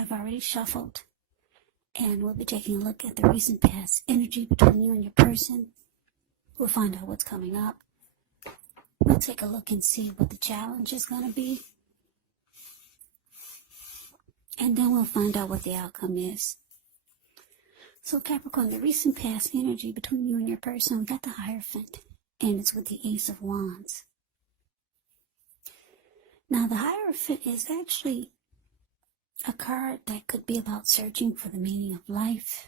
I've already shuffled, and we'll be taking a look at the recent past energy between you and your person. We'll find out what's coming up. We'll take a look and see what the challenge is going to be. And then we'll find out what the outcome is. So Capricorn, the recent past energy between you and your person, we got the Hierophant, and it's with the Ace of Wands. Now the Hierophant is actually a card that could be about searching for the meaning of life,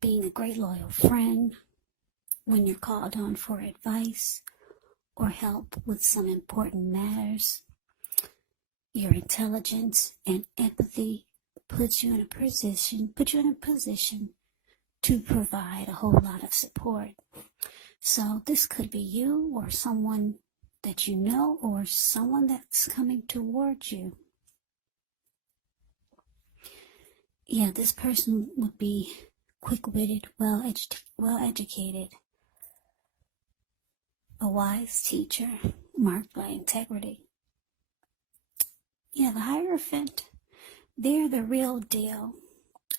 being a great loyal friend when you're called on for advice or help with some important matters. Your intelligence and empathy puts you in a position to provide a whole lot of support. So this could be you or someone that you know or someone that's coming towards you. Yeah, this person would be quick-witted, well-educated, a wise teacher marked by integrity. Yeah, the Hierophant, they're the real deal,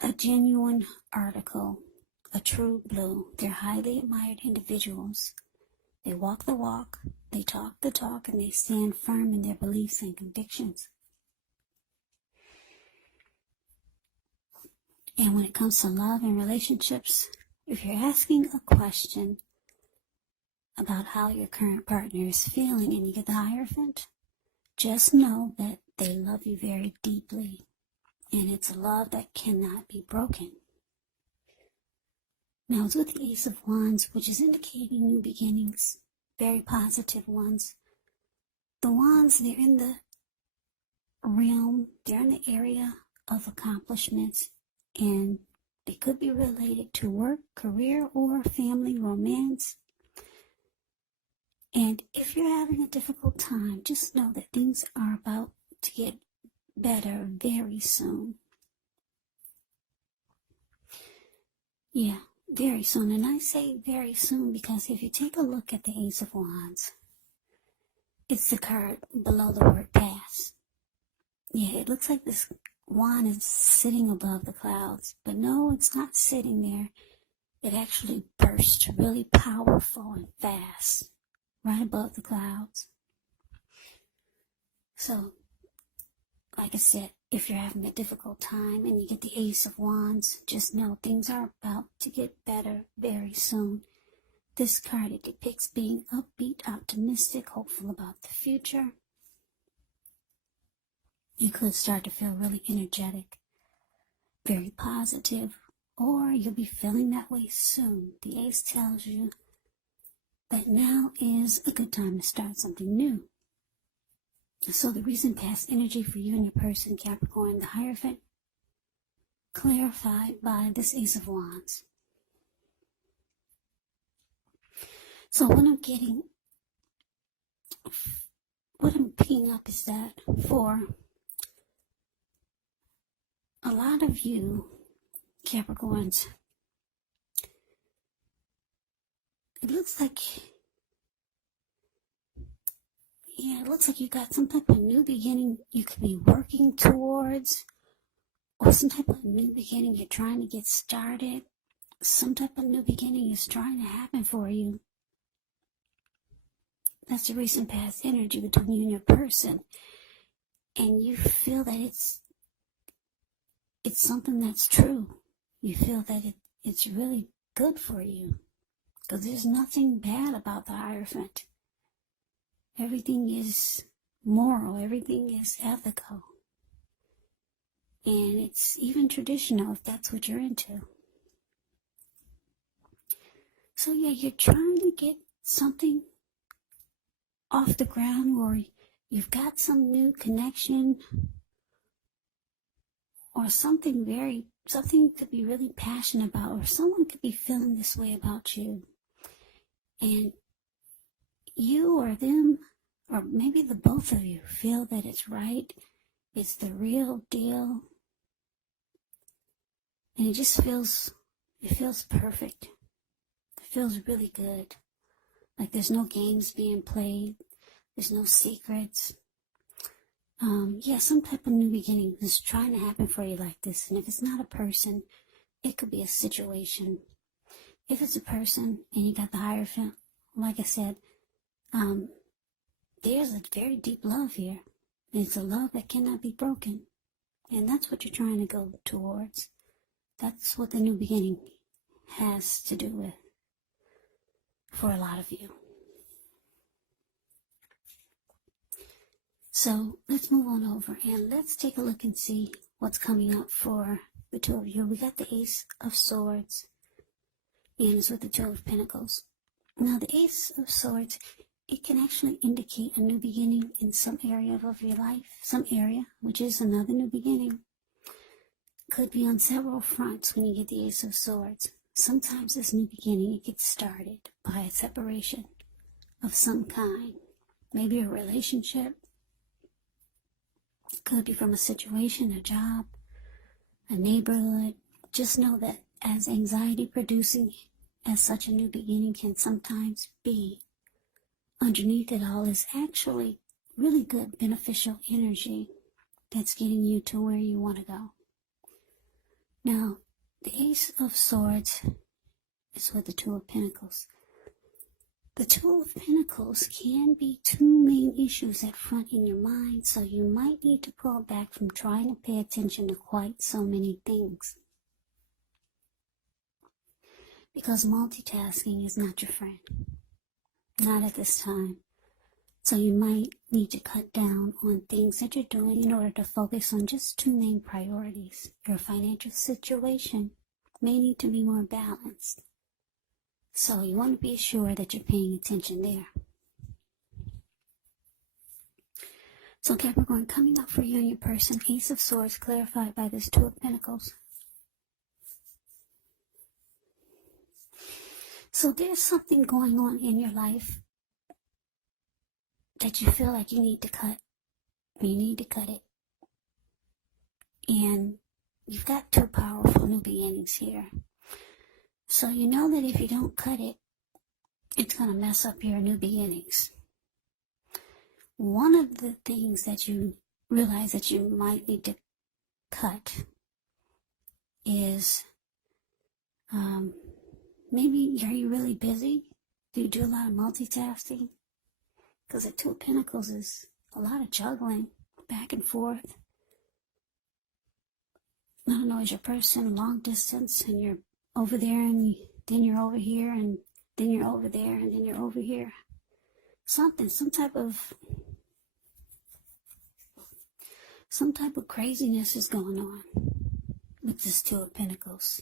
a genuine article, a true blue. They're highly admired individuals. They walk the walk, they talk the talk, and they stand firm in their beliefs and convictions. And when it comes to love and relationships, if you're asking a question about how your current partner is feeling and you get the Hierophant, just know that they love you very deeply, and it's a love that cannot be broken. Now it's with the Ace of Wands, which is indicating new beginnings, very positive ones. The Wands, they're in the realm, they're in the area of accomplishments, and they could be related to work, career, or family, romance. And if you're having a difficult time, just know that things are about to get better very soon. Yeah, very soon. And I say very soon because if you take a look at the Ace of Wands, it's the card below the word pass. Yeah, it looks like this wand is sitting above the clouds, but no, it's not sitting there. It actually burst really powerful and fast right above the clouds. So, like I said, if you're having a difficult time and you get the Ace of Wands, just know things are about to get better very soon. This card, it depicts being upbeat, optimistic, hopeful about the future. You could start to feel really energetic, very positive, or you'll be feeling that way soon. The Ace tells you that now is a good time to start something new. So the recent past energy for you and your person, Capricorn, the Hierophant, clarified by this Ace of Wands. So what I'm picking up is that for a lot of you, Capricorns, it looks like you got some type of new beginning you could be working towards, or some type of new beginning you're trying to get started. Some type of new beginning is trying to happen for you. That's the recent past energy between you and your person. And you feel that it's something that's true. You feel that it's really good for you. Because there's nothing bad about the Hierophant. Everything is moral. Everything is ethical. And it's even traditional if that's what you're into. So yeah, you're trying to get something off the ground, or you've got some new connection, or something could be really passionate about, or someone could be feeling this way about you. And you or them, or maybe the both of you, feel that it's right, it's the real deal, and it feels perfect. It feels really good. Like there's no games being played, there's no secrets. Yeah, some type of new beginning is trying to happen for you like this. And if it's not a person, it could be a situation. If it's a person and you got the Hierophant, like I said, there's a very deep love here. It's a love that cannot be broken. And that's what you're trying to go towards. That's what the new beginning has to do with for a lot of you. So let's move on over and let's take a look and see what's coming up for the two of you. We got the Ace of Swords and it's with the Two of Pentacles. Now the Ace of Swords, it can actually indicate a new beginning in some area of your life, some area, which is another new beginning. Could be on several fronts when you get the Ace of Swords. Sometimes this new beginning, it gets started by a separation of some kind. Maybe a relationship. It could be from a situation, a job, a neighborhood. Just know that as anxiety producing as such a new beginning can sometimes be, underneath it all is actually really good beneficial energy that's getting you to where you want to go. Now, the Ace of Swords is with the Two of Pentacles. The Two of Pentacles can be two main issues at front in your mind, so you might need to pull back from trying to pay attention to quite so many things. Because multitasking is not your friend. Not at this time. So you might need to cut down on things that you're doing in order to focus on just two main priorities. Your financial situation may need to be more balanced. So you want to be sure that you're paying attention there. So Capricorn, coming up for you and your person, Ace of Swords clarified by this Two of Pentacles. So there's something going on in your life that you feel like you need to cut. You need to cut it. And you've got two powerful new beginnings here. So you know that if you don't cut it, it's going to mess up your new beginnings. One of the things that you realize that you might need to cut is maybe are you really busy? Do you do a lot of multitasking? Because the Two of Pentacles is a lot of juggling back and forth. I don't know, is your person long distance and you're over there and then you're over here and then you're over there and then you're over here? Some type of craziness is going on with this Two of Pentacles.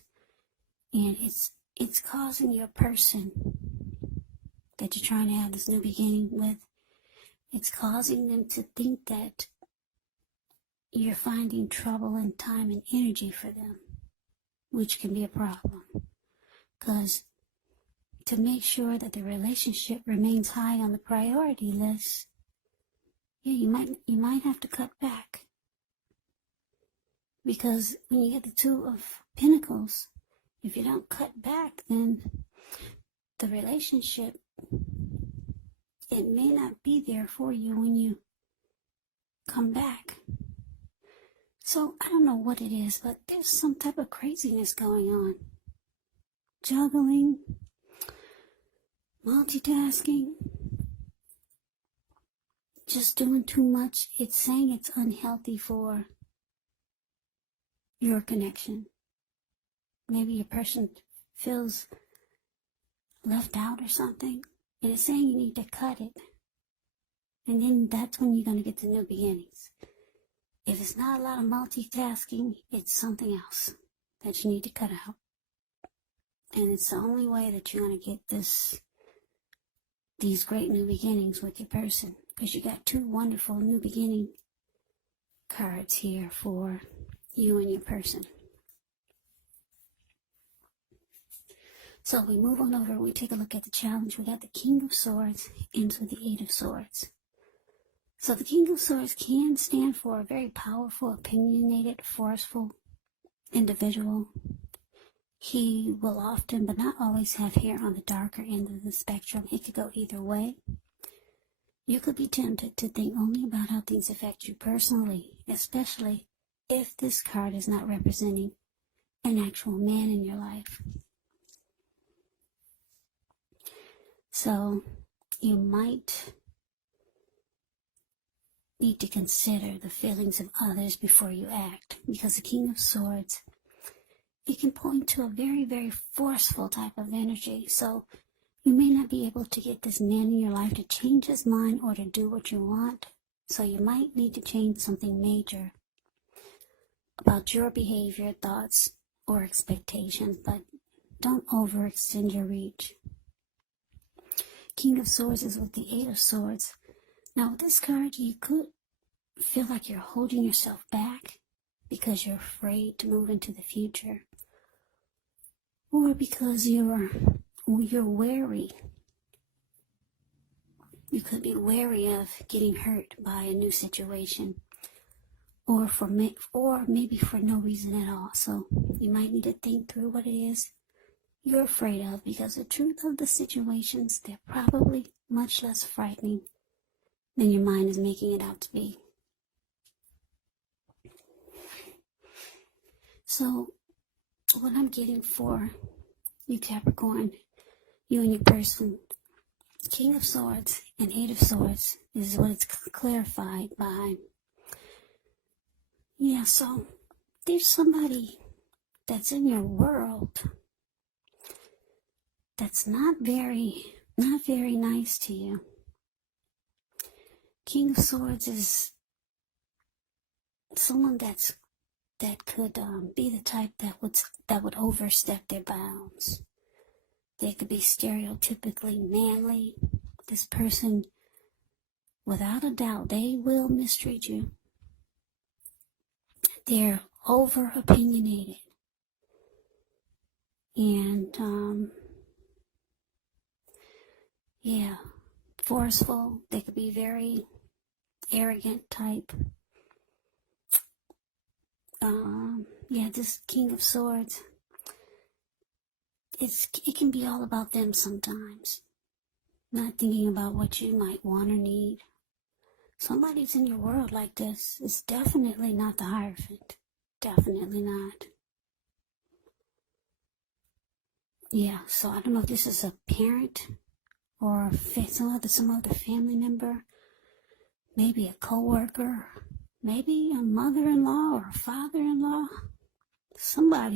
And it's causing your person that you're trying to have this new beginning with, it's causing them to think that you're finding trouble and time and energy for them, which can be a problem. Because to make sure that the relationship remains high on the priority list, yeah, you might have to cut back. Because when you get the Two of Pentacles, if you don't cut back, then the relationship, it may not be there for you when you come back. So I don't know what it is, but there's some type of craziness going on. Juggling, multitasking, just doing too much. It's saying it's unhealthy for your connection. Maybe your person feels left out or something. And it's saying you need to cut it. And then that's when you're going to get the new beginnings. If it's not a lot of multitasking, it's something else that you need to cut out. And it's the only way that you're going to get these great new beginnings with your person. Because you got two wonderful new beginning cards here for you and your person. So we move on over, we take a look at the challenge. We got the King of Swords ends with the Eight of Swords. So the King of Swords can stand for a very powerful, opinionated, forceful individual. He will often, but not always, have hair on the darker end of the spectrum. It could go either way. You could be tempted to think only about how things affect you personally, especially if this card is not representing an actual man in your life. So you might need to consider the feelings of others before you act, because the King of Swords, it can point to a very, very forceful type of energy. So you may not be able to get this man in your life to change his mind or to do what you want. So you might need to change something major about your behavior, thoughts, or expectations, but don't overextend your reach. King of Swords is with the Eight of Swords. Now with this card, you could feel like you're holding yourself back because you're afraid to move into the future, or because you're wary. You could be wary of getting hurt by a new situation, or maybe for no reason at all. So you might need to think through what it is you're afraid of, because the truth of the situations, they're probably much less frightening than your mind is making it out to be. So what I'm getting for you, Capricorn, you and your person, King of Swords and Eight of Swords is what it's clarified by. Yeah, so there's somebody that's in your world that's not very nice to you. King of Swords is someone that could be the type that would overstep their bounds. They could be stereotypically manly. This person, without a doubt, they will mistreat you. They're over opinionated. And yeah, forceful. They could be very arrogant type. Yeah, this King of Swords, it can be all about them sometimes. Not thinking about what you might want or need. Somebody's in your world like this. It's definitely not the Hierophant. Definitely not. Yeah, so I don't know if this is a parent or some other family member, maybe a co-worker, maybe a mother-in-law or a father-in-law. Someone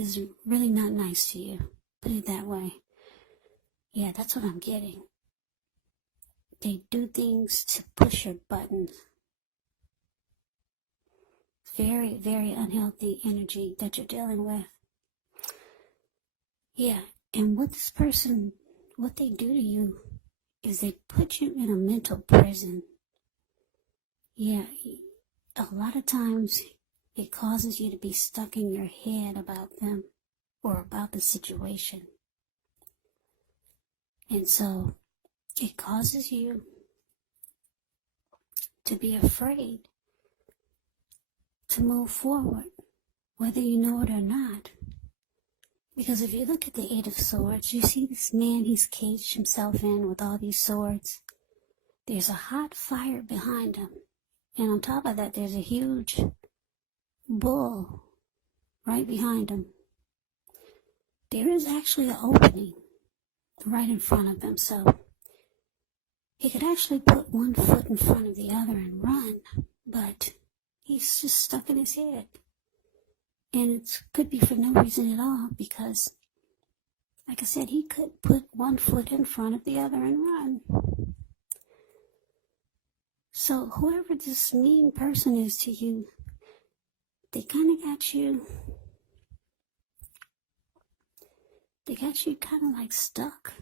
is really not nice to you. Put it that way. Yeah, that's what I'm getting. They do things to push your buttons. Very, very unhealthy energy that you're dealing with. Yeah, and what they do to you is they put you in a mental prison. Yeah, a lot of times it causes you to be stuck in your head about them or about the situation. And so it causes you to be afraid to move forward, whether you know it or not. Because if you look at the Eight of Swords, you see this man, he's caged himself in with all these swords. There's a hot fire behind him. And on top of that, there's a huge bull right behind him. There is actually an opening right in front of him, so he could actually put one foot in front of the other and run, but he's just stuck in his head. And it could be for no reason at all, because, like I said, he could put one foot in front of the other and run. So whoever this mean person is to you, they kind of got you kind of like stuck.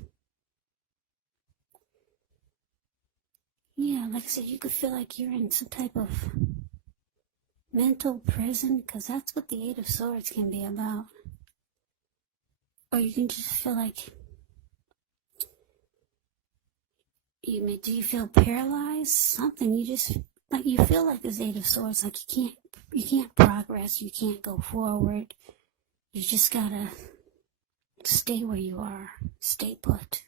Yeah, like I said, you could feel like you're in some type of mental prison, because that's what the Eight of Swords can be about. Or you can just feel like do you feel paralyzed? Something, you feel like this Eight of Swords, like you can't progress, you can't go forward. You just gotta stay where you are, stay put.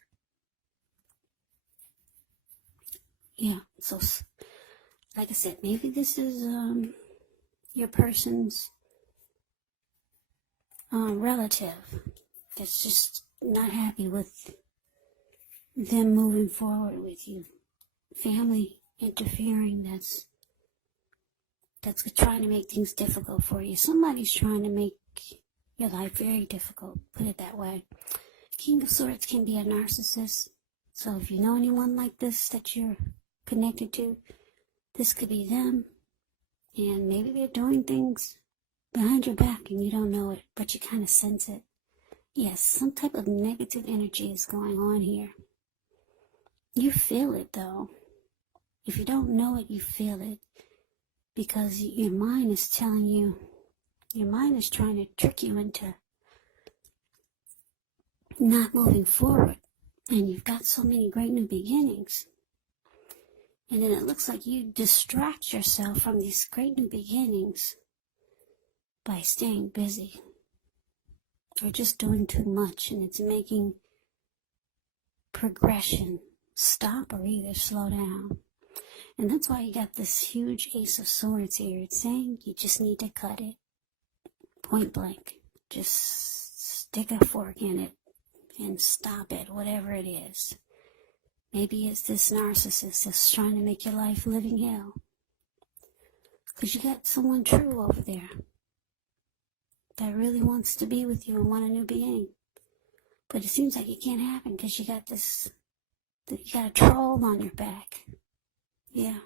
Yeah, so like I said, maybe this is your person's relative that's just not happy with them moving forward with you. Family interfering that's trying to make things difficult for you. Somebody's trying to make your life very difficult, put it that way. King of Swords can be a narcissist. So if you know anyone like this that you're connected to, this could be them. And maybe they're doing things behind your back and you don't know it, but you kind of sense it. Yes, some type of negative energy is going on here. You feel it though. If you don't know it, you feel it. Because your mind is telling you, your mind is trying to trick you into not moving forward. And you've got so many great new beginnings. And then it looks like you distract yourself from these great new beginnings by staying busy. Or just doing too much, and it's making progression stop or either slow down. And that's why you got this huge Ace of Swords here. It's saying you just need to cut it. Point blank. Just stick a fork in it and stop it, whatever it is. Maybe it's this narcissist that's trying to make your life living hell. Because you got someone true over there that really wants to be with you and want a new beginning. But it seems like it can't happen because you got a troll on your back. Yeah,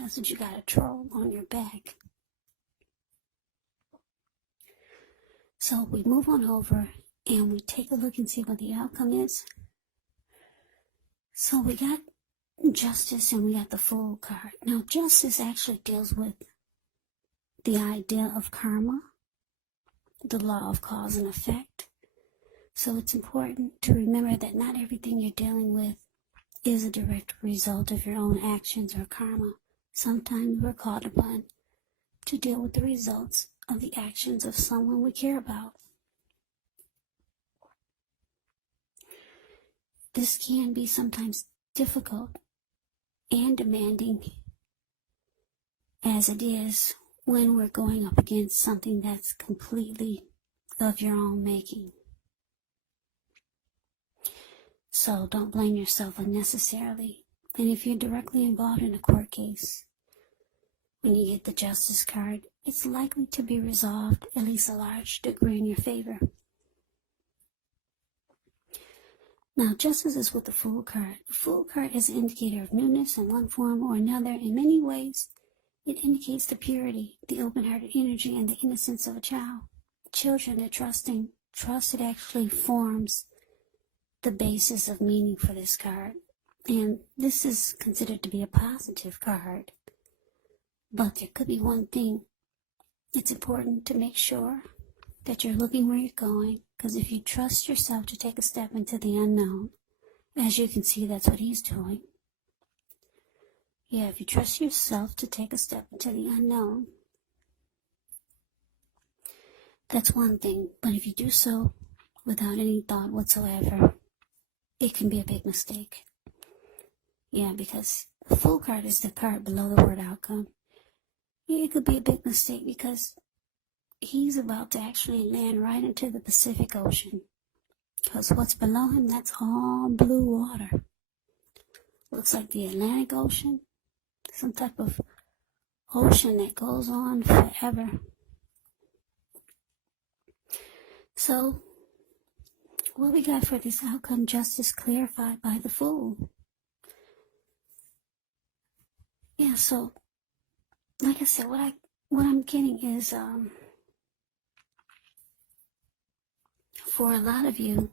that's what you got, a troll on your back. So we move on over and we take a look and see what the outcome is. So we got Justice and we got the Fool card. Now Justice actually deals with the idea of karma, the law of cause and effect. So it's important to remember that not everything you're dealing with is a direct result of your own actions or karma. Sometimes we're called upon to deal with the results of the actions of someone we care about. This can be sometimes difficult and demanding, as it is when we're going up against something that's completely of your own making. So don't blame yourself unnecessarily. And if you're directly involved in a court case, when you get the Justice card, it's likely to be resolved, at least a large degree, in your favor. Now, Justice is with the Fool card. The Fool card is an indicator of newness in one form or another. In many ways, it indicates the purity, the open-hearted energy, and the innocence of a child. Children are trusting. Trust, it actually forms the basis of meaning for this card. And this is considered to be a positive card. But there could be one thing. It's important to make sure that you're looking where you're going, because if you trust yourself to take a step into the unknown, as you can see, that's what he's doing. Yeah, if you trust yourself to take a step into the unknown, that's one thing. But if you do so without any thought whatsoever, it can be a big mistake. Yeah, because the Fool card is the card below the word outcome. Yeah, it could be a big mistake because he's about to actually land right into the Pacific Ocean. Because what's below him, that's all blue water. Looks like the Atlantic Ocean. Some type of ocean that goes on forever. So, what we got for this outcome, Justice clarified by the Fool. Yeah, so, like I said, what I'm getting is, for a lot of you,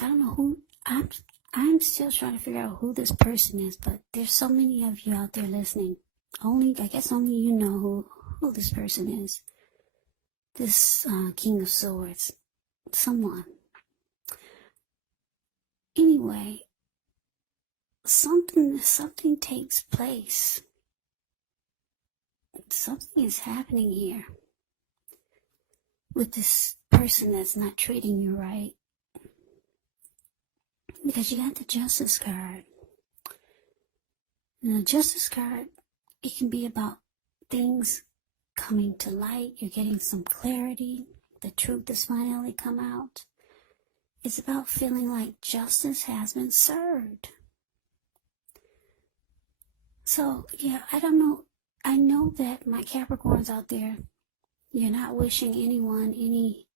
I don't know who, I'm still trying to figure out who this person is, but there's so many of you out there listening. I guess only you know who this person is. This King of Swords. Someone. Anyway, something takes place. Something is happening here with this person that's not treating you right. Because you got the Justice card. And the Justice card, it can be about things coming to light. You're getting some clarity. The truth has finally come out. It's about feeling like justice has been served. So, yeah, I don't know. I know that my Capricorns out there, you're not wishing anyone any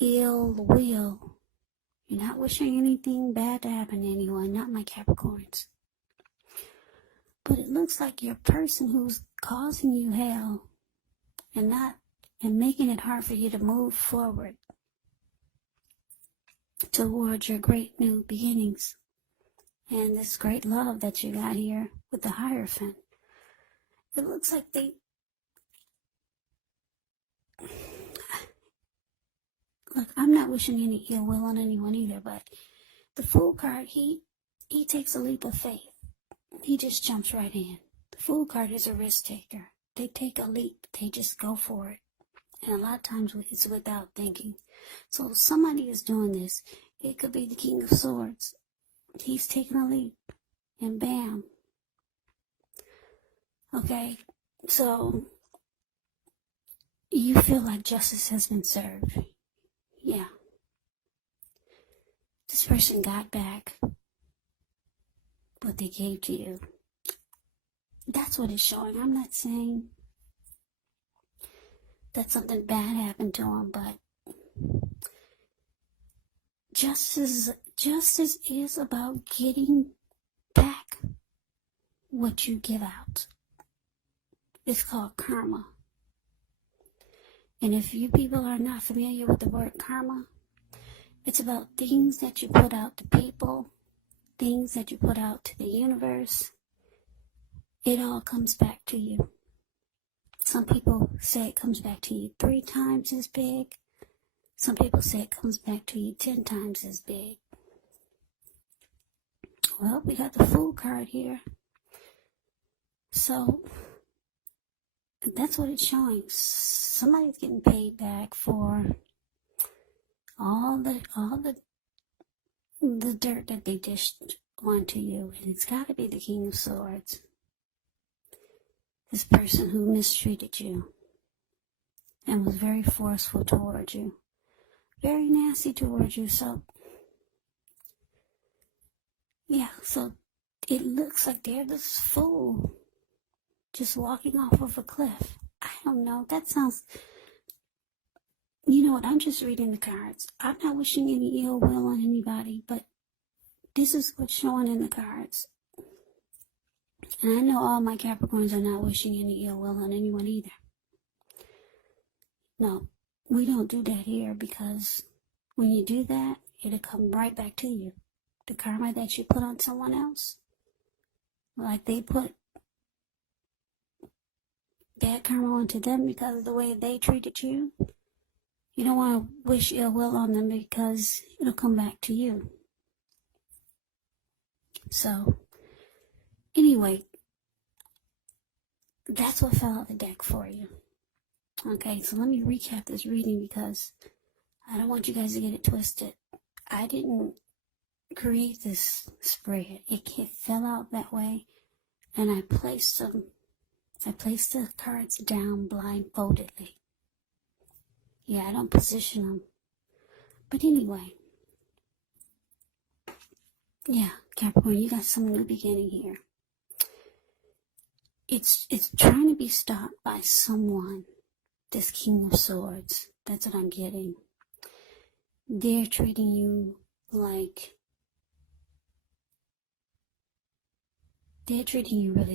ill will. You're not wishing anything bad to happen to anyone, not my Capricorns. But it looks like your person who's causing you hell and making it hard for you to move forward towards your great new beginnings and this great love that you got here with the Hierophant. It looks like look, I'm not wishing any ill will on anyone either, but the Fool card, he takes a leap of faith. He just jumps right in. The Fool card is a risk taker. They take a leap. They just go for it. And a lot of times it's without thinking. So somebody is doing this. It could be the King of Swords. He's taking a leap. And bam. Okay. So you feel like justice has been served. Yeah. This person got back what they gave to you. That's what it's showing. I'm not saying that something bad happened to them, but justice is about getting back what you give out. It's called karma. And if you people are not familiar with the word karma, it's about things that you put out to people, things that you put out to the universe. It all comes back to you. Some people say it comes back to you 3 times as big. Some people say it comes back to you 10 times as big. Well, we got the Fool card here. So that's what it's showing. Somebody's getting paid back for all the dirt that they dished onto you. And it's got to be the King of Swords. This person who mistreated you and was very forceful towards you. Very nasty towards you. So, yeah, so it looks like they're this fool just walking off of a cliff. I don't know. That sounds... You know what? I'm just reading the cards. I'm not wishing any ill will on anybody, but this is what's showing in the cards. And I know all my Capricorns are not wishing any ill will on anyone either. No, we don't do that here, because when you do that, it'll come right back to you. The karma that you put on someone else, like they put bad karma onto them because of the way they treated you. You don't want to wish ill will on them because it'll come back to you. So, anyway, that's what fell out the deck for you. Okay, so let me recap this reading because I don't want you guys to get it twisted. I didn't create this spread. It fell out that way, and I placed the cards down blindfoldedly. Yeah, I don't position them. But anyway, yeah, Capricorn, you got some new beginning here. It's trying to be stopped by someone. This King of Swords. That's what I'm getting. They're treating you really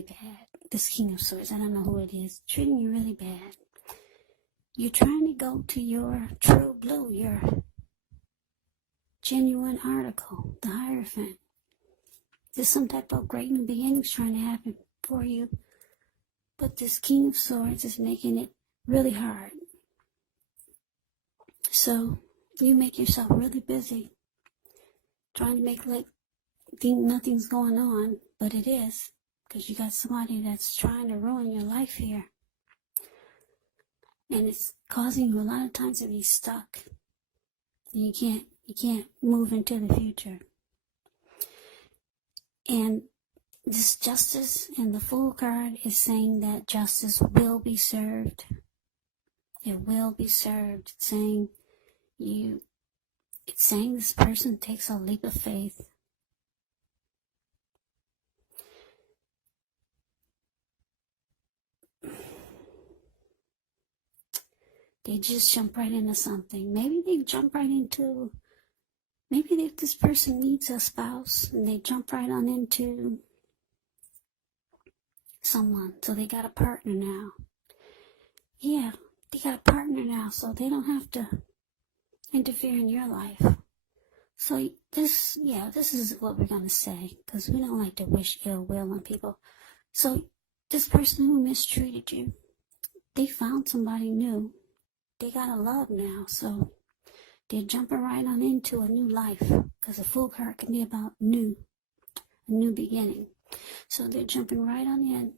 bad. This King of Swords, I don't know who it is, treating you really bad. You're trying to go to your true blue, your genuine article, the Hierophant. There's some type of great new beginnings trying to happen for you. But this King of Swords is making it really hard. So you make yourself really busy trying to make think nothing's going on, but it is, because you got somebody that's trying to ruin your life here. And it's causing you a lot of times to be stuck. You can't move into the future. And this justice and the Fool card is saying that justice will be served. It will be served. It's saying this person takes a leap of faith. They just jump right into something. Maybe this person needs a spouse and they jump right on into someone. So they got a partner now. Yeah, they got a partner now, so they don't have to interfere in your life. So this is what we're going to say, because we don't like to wish ill will on people. So this person who mistreated you, they found somebody new. They got a love now, so they're jumping right on into a new life, because a Fool card can be about a new beginning. So they're jumping right on in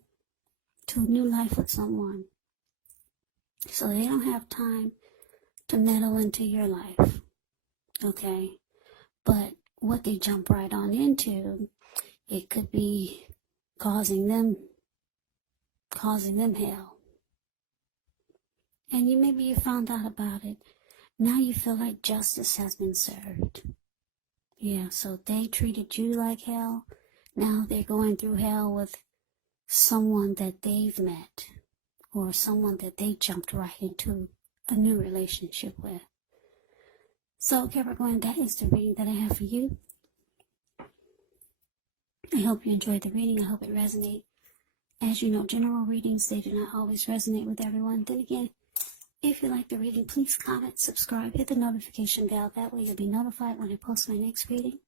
to a new life with someone. So they don't have time to meddle into your life, okay? But what they jump right on into, it could be causing them hell. And maybe you found out about it. Now you feel like justice has been served. Yeah, so they treated you like hell. Now they're going through hell with someone that they've met, or someone that they jumped right into a new relationship with. So Capricorn, that is the reading that I have for you. I hope you enjoyed the reading. I hope it resonated. As you know, general readings, they do not always resonate with everyone. Then again, if you like the reading, please comment, subscribe, hit the notification bell. That way you'll be notified when I post my next reading.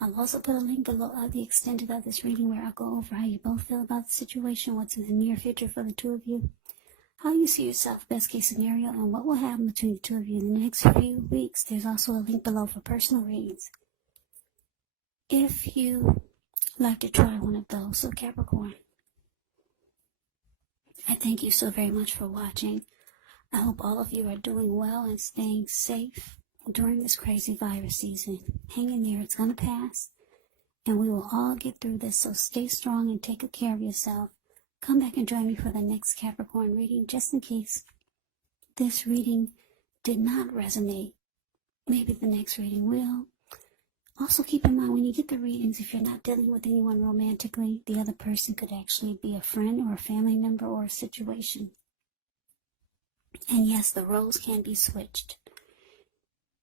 I'll also put a link below of the extended of this reading where I'll go over how you both feel about the situation, what's in the near future for the two of you, how you see yourself, best case scenario, and what will happen between the two of you in the next few weeks. There's also a link below for personal readings, if you like to try one of those. So Capricorn, I thank you so very much for watching. I hope all of you are doing well and staying safe during this crazy virus season. Hang in there, it's going to pass, and we will all get through this. So stay strong and take good care of yourself. Come back and join me for the next Capricorn reading, just in case this reading did not resonate. Maybe the next reading will. Also keep in mind, when you get the readings, if you're not dealing with anyone romantically, the other person could actually be a friend or a family member or a situation. And yes, the roles can be switched.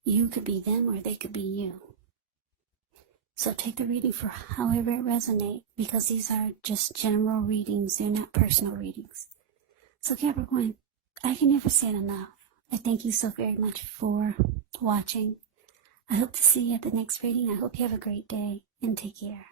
You could be them or they could be you. So take the reading for however it resonates, because these are just general readings. They're not personal readings. So Capricorn, I can never say it enough. I thank you so very much for watching. I hope to see you at the next reading. I hope you have a great day and take care.